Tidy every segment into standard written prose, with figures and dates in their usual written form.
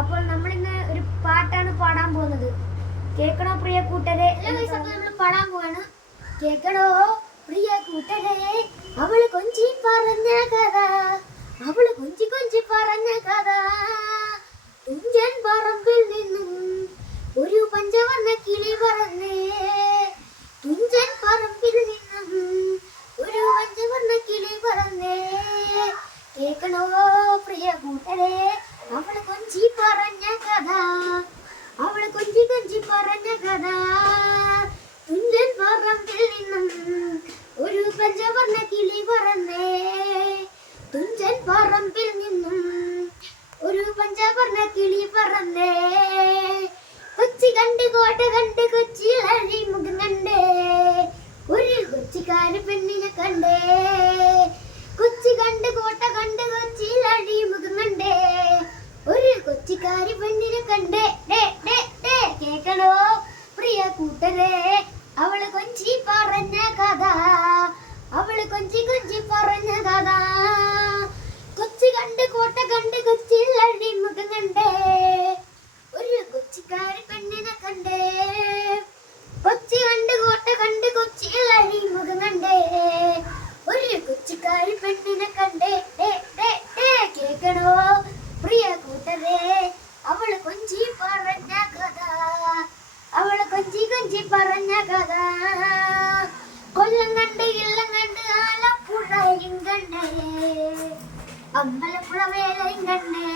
അപ്പോൾ നമ്മൾ ഇന്ന് ഒരു പാട്ടാണ് പാടാൻ പോകുന്നത്. കേൾക്കണോ പ്രിയ കൂട്ടരെ? നമ്മൾ പാടാൻ പോവാണ്. കേൾക്കണോ പ്രിയ കൂട്ടരെ? അവള് കൊഞ്ചി പറഞ്ഞ കഥ, അവള് കൊഞ്ചി കൊഞ്ചി പറഞ്ഞ കഥ. തുഞ്ചൻ പറമ്പിൽ നിന്നും ഒരു പഞ്ചവർണ്ണ കിളി പറന്നേ, തുഞ്ചൻ പറമ്പിൽ നിന്നും ഒരു പഞ്ചവർണ്ണ കിളി പറന്നേ. കേൾക്കണോ പ്രിയ കൂട്ടരെ? അവള് കൊഞ്ചി പറഞ്ഞ കഥ, അവള് കൊഞ്ചി കൊഞ്ചി പറഞ്ഞ കഥ. തുഞ്ചൻ പറമ്പിൽ നിന്നും ഒരു പഞ്ചവർണ്ണ കിളി പറന്നേ, തുഞ്ചൻ പറമ്പിൽ നിന്നും ഒരു പഞ്ചവർണ്ണ കിളി പറന്നേ. കൊച്ചി കണ്ട് കോട്ട കണ്ട് കൊച്ചിയിൽ അഴിമുഖം കണ്ടേ, ഒരു കൊച്ചിക്കാരി പെണ്ണിനെ കണ്ടേ. കൊച്ചി കണ്ട് കോട്ട കണ്ട് കൊച്ചിയിൽ അഴിമുഖം കണ്ടേ, ഒരു കൊച്ചിക്കാരി പെണ്ണിനെ കണ്ടേ. കേൾക്കണോ പ്രിയ കൂട്ടരെ? അവള് കൊഞ്ചി പറഞ്ഞ കഥ, അവള് കൊഞ്ചി കൊഞ്ചി പറഞ്ഞ കഥ. കൊച്ചി കണ്ട് കോട്ട കണ്ട് കൊച്ചിയിൽ അഴിമുഖം കണ്ടേ, ഒരു കൊച്ചിക്കാരി പെണ്ണിനെ കണ്ടേ. കൊച്ചി കണ്ട് കോട്ട കണ്ട് കൊച്ചിയിൽ അഴിമുഖം കണ്ടേ, ഒരു കൊച്ചിക്കാരി പെണ്ണിനെ കണ്ടേ. കേൾക്കണോ പ്രിയ കൂട്ടരെ? അവള് കൊഞ്ചി പറഞ്ഞ കഥ, അവള് കൊഞ്ചി കൊഞ്ചി പറഞ്ഞ കഥ. കൊല്ലം കണ്ട് ഇല്ലം കണ്ട് ആലപ്പുഴയും കണ്ടേ, അമ്പലപ്പുഴ വേലയും കണ്ടേ.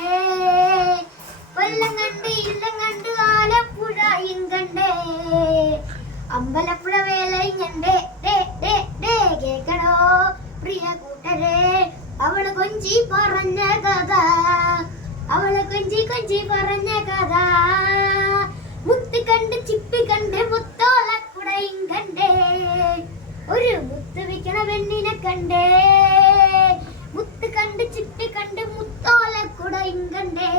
കൊല്ലം കണ്ട് ഇല്ലം കണ്ട് ആലപ്പുഴയും കണ്ടേ, അമ്പലപ്പുഴ വേലയും കണ്ടേ. കേൾക്കണോ പ്രിയ കൂട്ടരെ? അവള് കൊഞ്ചി പറഞ്ഞ കഥ, അവള് കൊഞ്ചി കൊഞ്ചി പറഞ്ഞ കഥ. മുത്ത് കണ്ട് ചിപ്പി കണ്ട് മുത്തോലക്കുടയും കണ്ടേ, ഒരു മുത്ത് വിക്കണ പെണ്ണിനെ കണ്ടേ. മുത്ത് കണ്ട് ചിപ്പി കണ്ട് മുത്തോലക്കുടയും കണ്ടേ,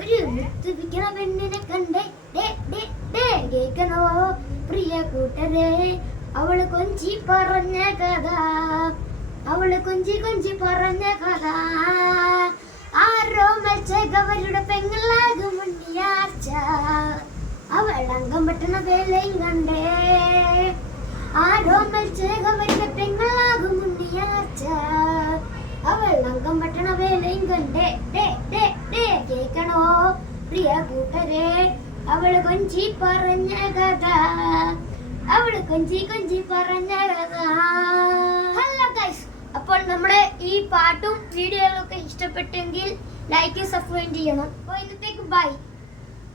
ഒരു മുത്ത് വിക്കണ പെണ്ണിനെ കണ്ടേ. കേൾക്കണോ പ്രിയ കൂട്ടരെ? അവള് കൊഞ്ചി പറഞ്ഞ കഥ, അവള് കൊഞ്ചി കൊഞ്ചി പറഞ്ഞ കഥ. ആരോ മത്സ്യകവരുടെ പെങ്ങളാകും ഉണ്ണിയാർച്ച, അവൾ അംഗം പറ്റണ വേലയും കണ്ടേ. ആരോ മത്സ്യകവരുടെ പെങ്ങളാകും ഉണ്ണിയാർച്ച, അവൾ അംഗം പറ്റണ വേലയും കണ്ടേ. കേൾക്കണോ പ്രിയ കൂട്ടരെ? അവള് കൊഞ്ചി പറഞ്ഞ കഥ, അവള് കൊഞ്ചി കൊഞ്ചി പറഞ്ഞ കഥ. ഹലോ ഗൈസ്, അപ്പോൾ നമ്മുടെ ഈ പാട്ടും വീഡിയോകളൊക്കെ ഇഷ്ടപ്പെട്ടെങ്കിൽ ലൈക്ക് സബ്സ്ക്രൈബ് ചെയ്യണം. അപ്പോൾ ഇന്നത്തേക്ക് ബൈ.